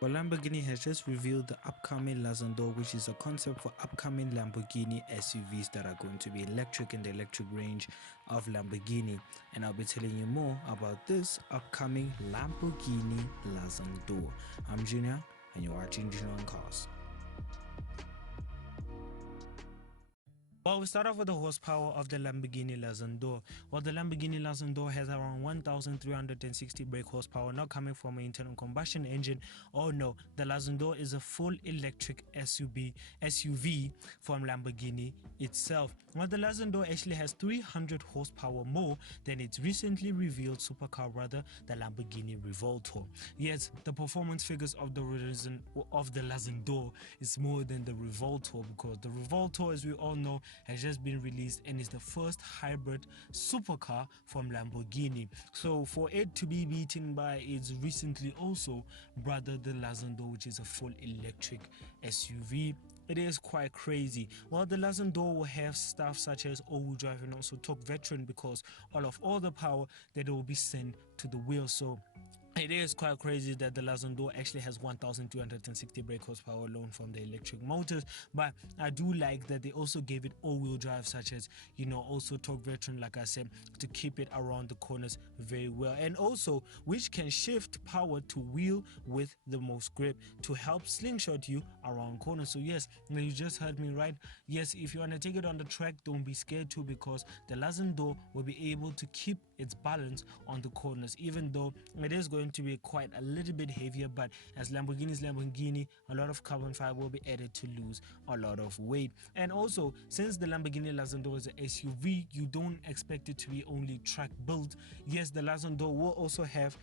Well, Lamborghini has just revealed the upcoming Lazandor, which is a concept for upcoming Lamborghini SUVs that are going to be electric in the electric range of Lamborghini. And I'll be telling you more about this upcoming Lamborghini Lazandor. I'm Junior, and you're watching Junior on Cars. Well, we start off with the horsepower of the Lamborghini Lazandor. Well, the Lamborghini Lazandor has around 1,360 brake horsepower, not coming from an internal combustion engine. Oh no, the Lazandor is a full electric SUV from Lamborghini itself. Well, the Lazandor actually has 300 horsepower more than its recently revealed supercar, rather the Lamborghini Revuelto. Yes, the performance figures of the Lazandor is more than the Revuelto, because the Revuelto, as we all know, has just been released and is the first hybrid supercar from Lamborghini. So for it to be beaten by its recently also brother, the Lazandor, which is a full electric SUV, it is quite crazy. Well, the Lazandor will have stuff such as all-wheel drive and also torque veteran, because all the power that will be sent to the wheel. So it is quite crazy that the Lazandor actually has 1,260 brake horsepower alone from the electric motors. But I do like that they also gave it all-wheel drive, such as, also torque veteran, like I said, to keep it around the corners very well, and also which can shift power to wheel with the most grip to help slingshot you around corners. So yes, you just heard me right. Yes, if you want to take it on the track, don't be scared to, because the Lazandor will be able to keep its balance on the corners, even though it is going to be quite a little bit heavier. But as Lamborghini, a lot of carbon fiber will be added to lose a lot of weight. And also, since the Lamborghini Lazandor is an SUV, you don't expect it to be only track built. Yes, the Lazandor will also have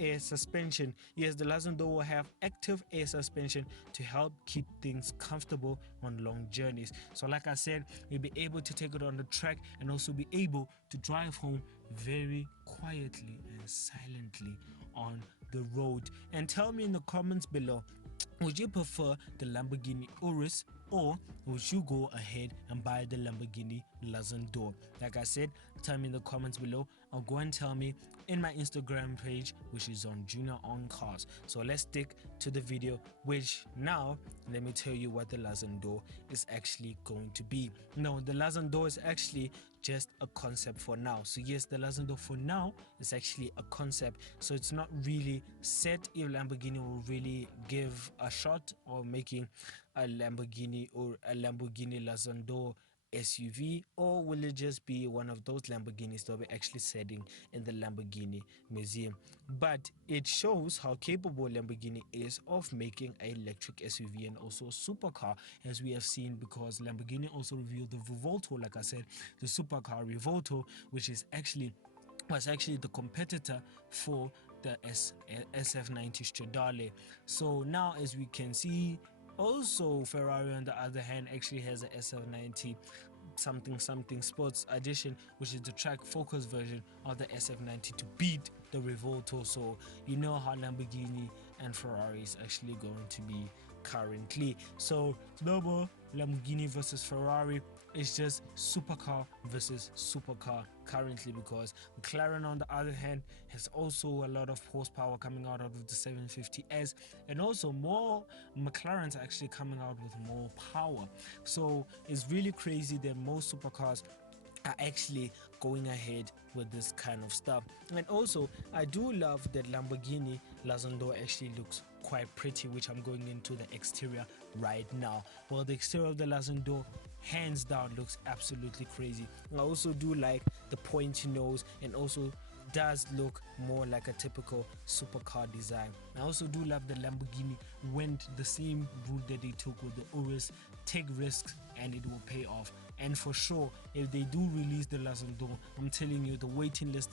air suspension. Yes, the Lazandor will have active air suspension to help keep things comfortable on long journeys. So like I said, you'll be able to take it on the track and also be able to drive home very quietly and silently on the road. And tell me in the comments below, would you prefer the Lamborghini Urus, or would you go ahead and buy the Lamborghini Lazandor? Like I said, tell me in the comments below, or go and tell me in my Instagram page, which is on Junior on Cars. So let's stick to the video, which now let me tell you what the Lazandor is actually going to be. No, the Lazandor is actually just a concept for now. So yes, the Lazandor for now is actually a concept, so it's not really set if Lamborghini will really give a shot or making a Lamborghini Lazandor SUV, or will it just be one of those Lamborghinis that we're actually setting in the Lamborghini museum? But it shows how capable Lamborghini is of making an electric SUV and also a supercar, as we have seen, because Lamborghini also revealed the Revuelto, like I said, the supercar Revuelto, which was actually the competitor for the SF90 Stradale. So now, as we can see, also Ferrari on the other hand actually has a SF90 something sports edition, which is the track focus version of the SF90 to beat the Revuelto. So you know how Lamborghini and Ferrari is actually going to be currently. So no more Lamborghini versus Ferrari, it's just supercar versus supercar currently, because McLaren on the other hand has also a lot of horsepower coming out of the 750S, and also more McLarens are actually coming out with more power. So it's really crazy that most supercars are actually going ahead with this kind of stuff. And also, I do love that Lamborghini Lazandor actually looks quite pretty, which I'm going into the exterior right now. Well, the exterior of the Lazandor hands down looks absolutely crazy. I also do like the pointy nose, and also does look more like a typical supercar design. I also do love the Lamborghini went the same route that they took with the Urus. Take risks and it will pay off. And for sure, if they do release the Lazandor, I'm telling you, the waiting list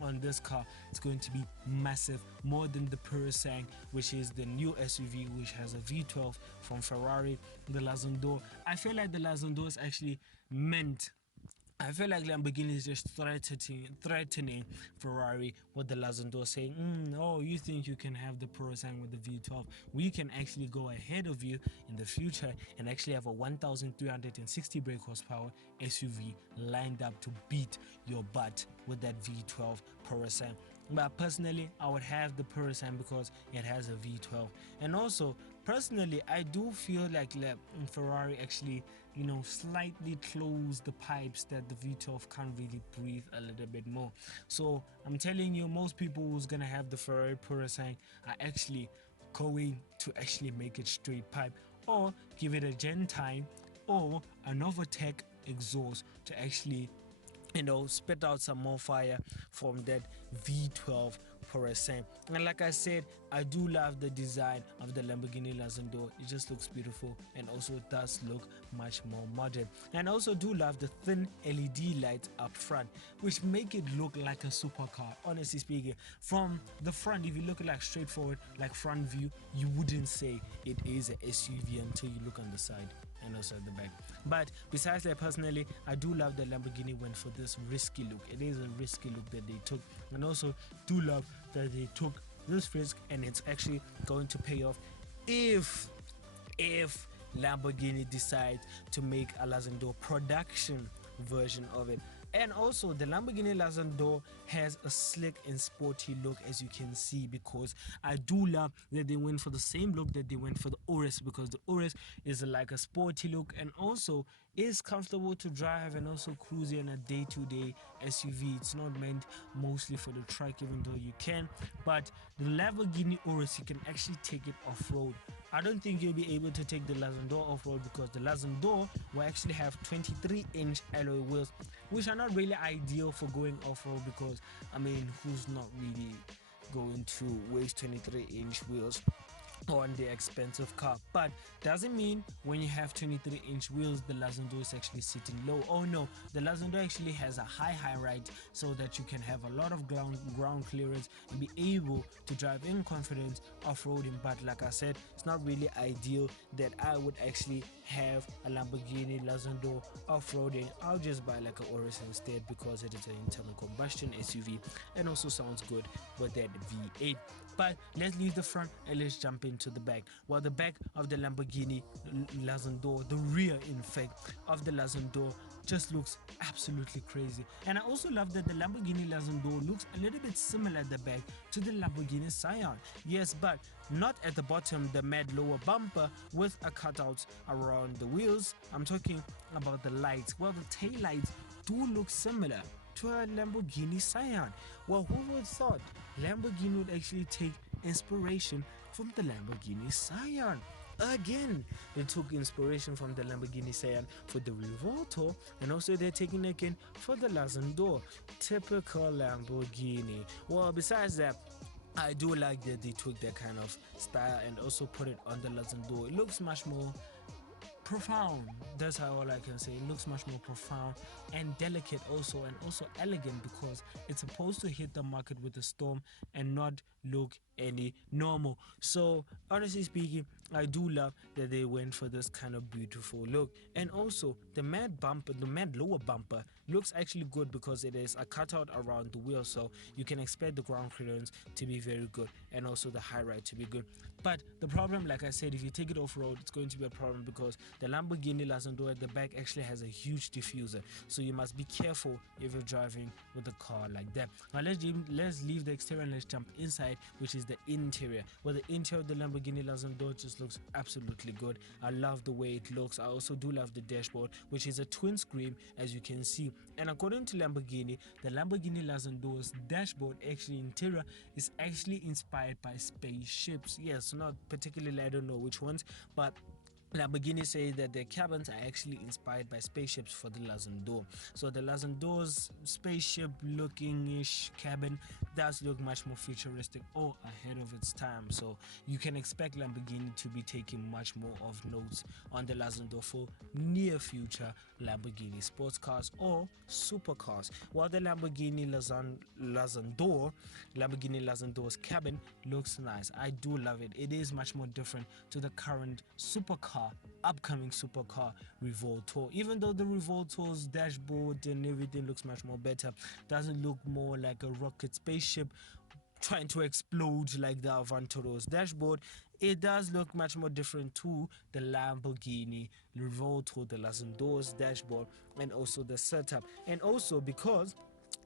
on this car is going to be massive, more than the Purosangue, which is the new SUV, which has a V12 from Ferrari. The Lazandor, I feel like the Lazandor is actually meant I feel like Lamborghini is just threatening Ferrari with the Lazandor, saying, oh, you think you can have the Purosangue with the V12? We can actually go ahead of you in the future and actually have a 1,360 brake horsepower SUV lined up to beat your butt with that V12 Purosangue. But personally, I would have the Purosangue because it has a V12. And also, personally, I do feel like Ferrari actually, slightly closed the pipes that the V12 can't really breathe a little bit more. So I'm telling you, most people who's gonna have the Ferrari Purosangue are actually going to actually make it straight pipe, or give it a gen time, or an overtake exhaust to actually spit out some more fire from that V12 Purosangue. And like I said, I do love the design of the Lamborghini Lazandor. It just looks beautiful, and also it does look much more modern. And I also do love the thin LED lights up front, which make it look like a supercar. Honestly speaking, from the front, if you look at like straightforward, like front view, you wouldn't say it is a SUV until you look on the side and also at the back. But besides that, personally, I do love that Lamborghini went for this risky look. It is a risky look that they took, and also do love that they took this risk, and it's actually going to pay off if Lamborghini decides to make a Lazandor production version of it. And also, the Lamborghini Lazandor has a slick and sporty look, as you can see, because I do love that they went for the same look that they went for the Urus, because the Urus is like a sporty look and also is comfortable to drive and also cruise in a day-to-day SUV. It's not meant mostly for the truck, even though you can, but the Lamborghini Urus, you can actually take it off-road. I don't think you'll be able to take the Lazandor off-road, because the Lazandor will actually have 23-inch alloy wheels, which are not really ideal for going off-road, because who's not really going to waste 23-inch wheels on the expensive car? But doesn't mean when you have 23-inch wheels the Lazandor is actually sitting low. Oh no, the Lazandor actually has a high ride, so that you can have a lot of ground clearance and be able to drive in confidence off-roading. But like I said, it's not really ideal that I would actually have a Lamborghini Lazandor off-roading. I'll just buy like a Urus instead, because it is an internal combustion SUV and also sounds good with that V8. But let's leave the front and let's jump into the back. Well, the back of the Lamborghini Lazandor, the rear in fact of the Lazandor, just looks absolutely crazy. And I also love that the Lamborghini Lazandor looks a little bit similar at the back to the Lamborghini Scion. Yes, but not at the bottom, the mad lower bumper with a cutout around the wheels. I'm talking about the lights. Well, the tail lights do look similar to a Lamborghini Scion. Well, who would have thought Lamborghini would actually take inspiration from the Lamborghini Scion? Again, they took inspiration from the Lamborghini Scion for the Revuelto, and also they're taking again for the Lazandor. Typical Lamborghini. Well, besides that, I do like that they took that kind of style and also put it on the Lazandor. It looks much more profound. That's how all I can say. It looks much more profound and delicate also, and also elegant, because it's supposed to hit the market with a storm and not look any normal. So honestly speaking, I do love that they went for this kind of beautiful look. And also the mad bumper, the mad lower bumper looks actually good, because it is a cutout around the wheel, so you can expect the ground clearance to be very good and also the high ride to be good. But the problem, like I said, if you take it off-road, it's going to be a problem, because the Lamborghini Lazandor at the back actually has a huge diffuser, so you must be careful if you're driving with a car like that. Now let's leave the exterior and let's jump inside, which is the interior. Well, the interior of the Lamborghini Lazandor just looks absolutely good. I love the way it looks. I also do love the dashboard, which is a twin screen, as you can see. And according to Lamborghini, the Lamborghini Lazandor's dashboard actually interior is actually inspired by spaceships. Yes, not particularly, I don't know which ones, but Lamborghini say that their cabins are actually inspired by spaceships for the Lazandor. So the Lazandor's spaceship looking-ish cabin does look much more futuristic or ahead of its time. So you can expect Lamborghini to be taking much more of notes on the Lazandor for near future Lamborghini sports cars or supercars. While the Lamborghini Lazandor's cabin looks nice. I do love it. It is much more different to the current upcoming supercar Revuelto. Even though the Revuelto's dashboard and everything looks much more better, doesn't look more like a rocket spaceship trying to explode like the Avantado's dashboard. It does look much more different to the Lamborghini Revuelto, the Lazandor's dashboard, and also the setup. And also because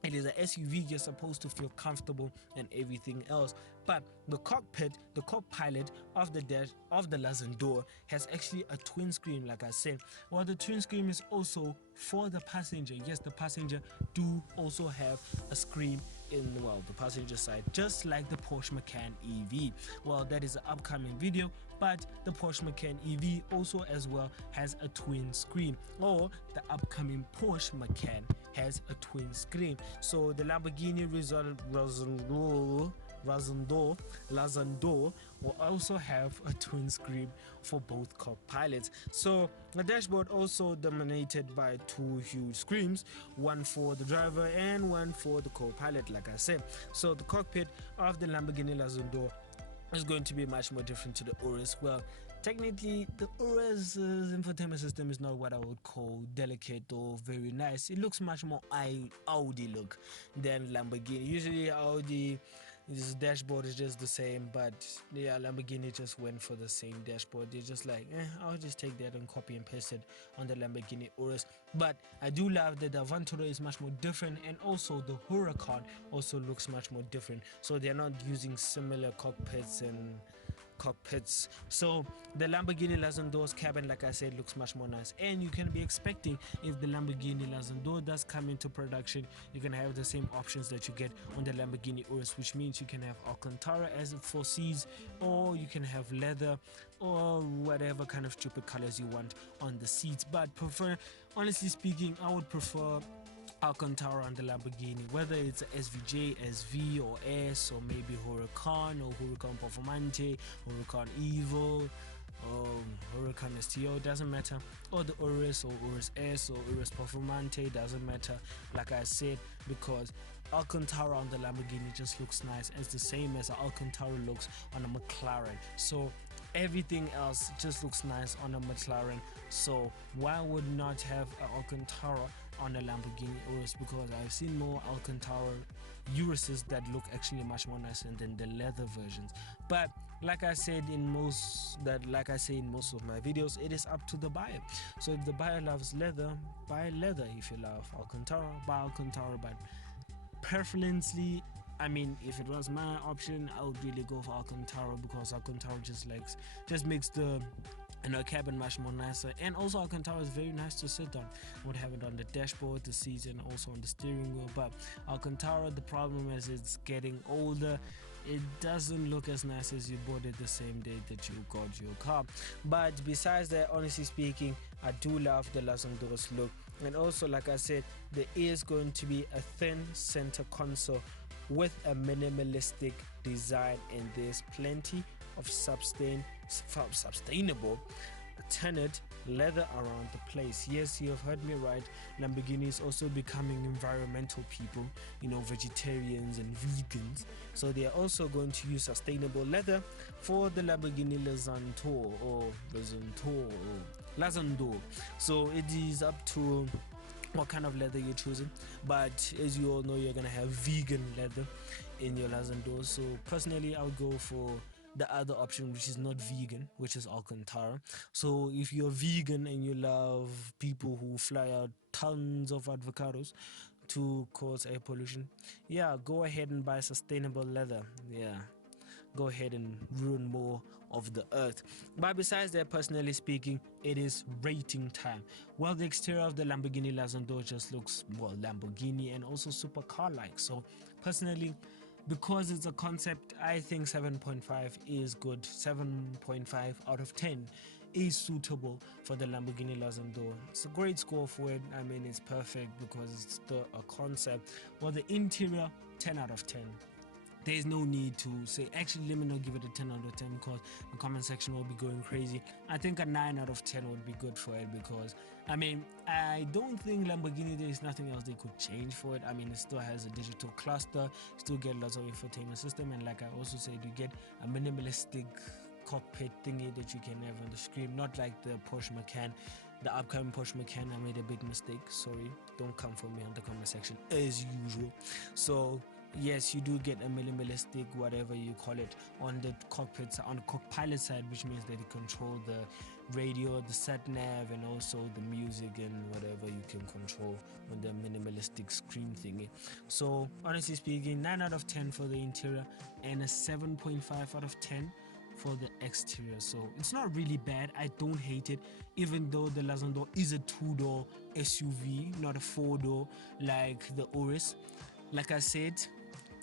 it is an SUV. You're supposed to feel comfortable and everything else. But the cockpit, the co-pilot of the Lazandor has actually a twin screen, like I said. Well, the twin screen is also for the passenger. Yes, the passenger do also have a screen in the passenger side, just like the Porsche Macan EV. Well, that is an upcoming video, but the Porsche Macan EV also as well has a twin screen, or the upcoming Porsche Macan has a twin screen. So the Lamborghini Lazandor will also have a twin screen for both co-pilots. So the dashboard also dominated by two huge screens, one for the driver and one for the co-pilot, like I said. So the cockpit of the Lamborghini Lazandor is going to be much more different to the Urus. Well, technically the Urus infotainment system is not what I would call delicate or very nice. It looks much more Audi look than Lamborghini. Usually Audi, this dashboard is just the same, but yeah, Lamborghini just went for the same dashboard. They're just like, I'll just take that and copy and paste it on the Lamborghini Urus. But I do love that the Aventador is much more different, and also the Huracan also looks much more different. So they're not using similar cockpits. So the Lamborghini Lazandor's cabin, like I said, looks much more nice, and you can be expecting, if the Lamborghini Lazandor does come into production, you can have the same options that you get on the Lamborghini Urus, which means you can have Alcantara as it foresees, or you can have leather, or whatever kind of stupid colors you want on the seats. But honestly speaking, I would prefer Alcantara on the Lamborghini, whether it's a SVJ, SV, or S, or maybe Huracan or Huracan Performante, Huracan Evo, or Huracan STO, doesn't matter, or the Urus or Urus S or Urus Performante, doesn't matter, like I said, because Alcantara on the Lamborghini just looks nice, as the same as Alcantara looks on a McLaren. So everything else just looks nice on a McLaren. So why would not have an Alcantara on a Lamborghini Urus? Because I've seen more Alcantara Uruses that look actually much more nicer than the leather versions. But like I say in most of my videos, it is up to the buyer. So if the buyer loves leather, buy leather. If you love Alcantara, buy Alcantara. But preferably, I mean, if it was my option, I would really go for Alcantara, because Alcantara just makes the cabin much more nicer, and also Alcantara is very nice to sit on. Would have it on the dashboard, the seats, and also on the steering wheel. But Alcantara, the problem is it's getting older. It doesn't look as nice as you bought it the same day that you got your car. But besides that, honestly speaking, I do love the Lazandor's look. And also, like I said, there is going to be a thin center console with a minimalistic design, and there's plenty of sustainable tinted leather around the place. Yes, you have heard me right. Lamborghini is also becoming environmental people, vegetarians and vegans. So they are also going to use sustainable leather for the Lamborghini Lazandor. So it is up to what kind of leather you're choosing, but as you all know, you're gonna have vegan leather in your Lazandor. So personally, I would go for the other option, which is not vegan, which is Alcantara. So if you're vegan and you love people who fly out tons of avocados to cause air pollution, yeah, go ahead and buy sustainable leather. Yeah, go ahead and ruin more of the earth. But besides that, personally speaking, it is rating time. Well, the exterior of the Lamborghini Lazandor just looks, Lamborghini and also supercar like. So personally, because it's a concept, I think 7.5 is good. 7.5 out of 10 is suitable for the Lamborghini Lazandor. It's a great score for it. I mean, it's perfect because it's still a concept. Well, the interior, 10 out of 10. There's no need to say, actually, let me not give it a 10 out of 10 because the comment section will be going crazy. I think a 9 out of 10 would be good for it, because I mean, I don't think Lamborghini, there's nothing else they could change for it. I mean, it still has a digital cluster, still get lots of infotainment system, and like I also said, you get a minimalistic cockpit thingy that you can have on the screen, not like the Porsche Macan. The upcoming Porsche Macan, I made a big mistake. Sorry, don't come for me on the comment section as usual. So yes, you do get a minimalistic, whatever you call it, on the cockpit, on the co-pilot side, which means that you control the radio, the sat nav, and also the music and whatever you can control on the minimalistic screen thingy. So honestly speaking, 9 out of 10 for the interior and a 7.5 out of 10 for the exterior. So it's not really bad. I don't hate it, even though the Lazandor is a 2-door SUV, not a 4-door like the Urus. Like I said,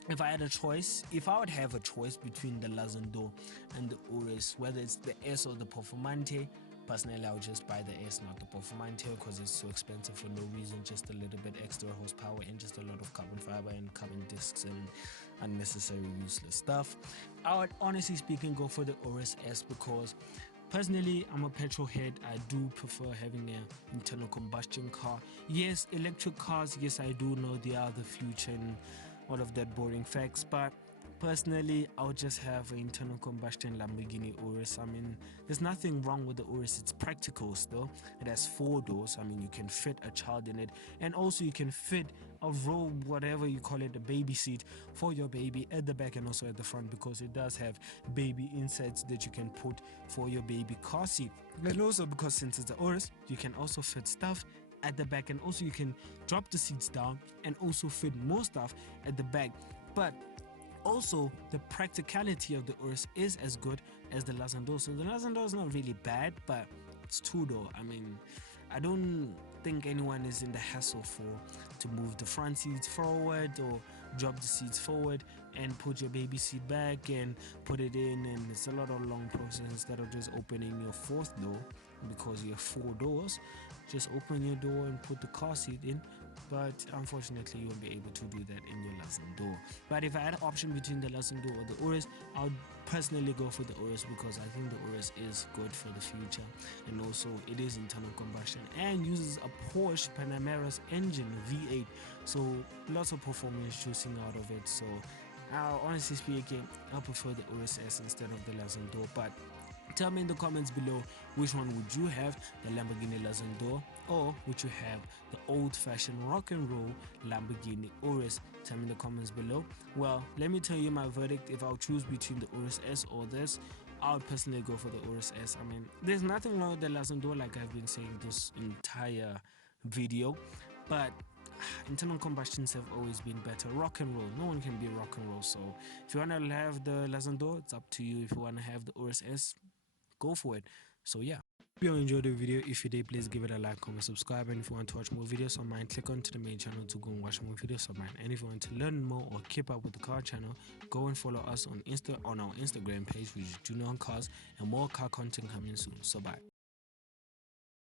if I had a choice, if I would have a choice between the Lazandor and the Urus, whether it's the S or the Performante, personally I would just buy the S, not the Performante, because it's so expensive for no reason, just a little bit extra horsepower and just a lot of carbon fiber and carbon discs and unnecessary useless stuff. I would honestly speaking go for the Urus S, because personally, I'm a petrol head. I do prefer having an internal combustion car. Yes, electric cars, yes, I do know they are the future and all of that boring facts, but personally, I'll just have an internal combustion Lamborghini Urus. I mean, there's nothing wrong with the Urus. It's practical still. It has 4 doors. I mean, you can fit a child in it, and also you can fit a row, whatever you call it, a baby seat for your baby at the back and also at the front, because it does have baby inserts that you can put for your baby car seat. And also because since it's the Urus, you can also fit stuff at the back, and also you can drop the seats down and also fit more stuff at the back. But also the practicality of the Urus is as good as the Lazandor. So the Lazandor is not really bad, but it's 2-door. I mean, I don't think anyone is in the hassle to move the front seats forward or drop the seats forward and put your baby seat back and put it in, and it's a lot of long process instead of just opening your 4th door, because you have 4 doors. Just open your door and put the car seat in, but unfortunately you won't be able to do that in your Lazandor. But if I had an option between the Lazandor or the Urus, I would personally go for the Urus, because I think the Urus is good for the future, and also it is internal combustion and uses a Porsche Panamera's engine V8, so lots of performance juicing out of it. So honestly speaking, I prefer the Urus S instead of the Lazandor. But tell me in the comments below, which one would you have, the Lamborghini Lazandor, or would you have the old-fashioned rock and roll Lamborghini Urus? Tell me in the comments below. Well, let me tell you my verdict. If I'll choose between the Urus S or this, I would personally go for the Urus S. I mean, there's nothing wrong with the Lazandor, like I've been saying this entire video, but internal combustions have always been better. Rock and roll, no one can be rock and roll. So if you want to have the Lazandor, it's up to you. If you want to have the Urus S, go for it. So yeah, if you enjoyed the video, if you did, please give it a like, comment, subscribe, and if you want to watch more videos on mine, click onto the main channel to go and watch more videos on mine. And if you want to learn more or keep up with the car channel, go and follow us on our Instagram page, which is Junior on Cars, and more car content coming soon. So bye.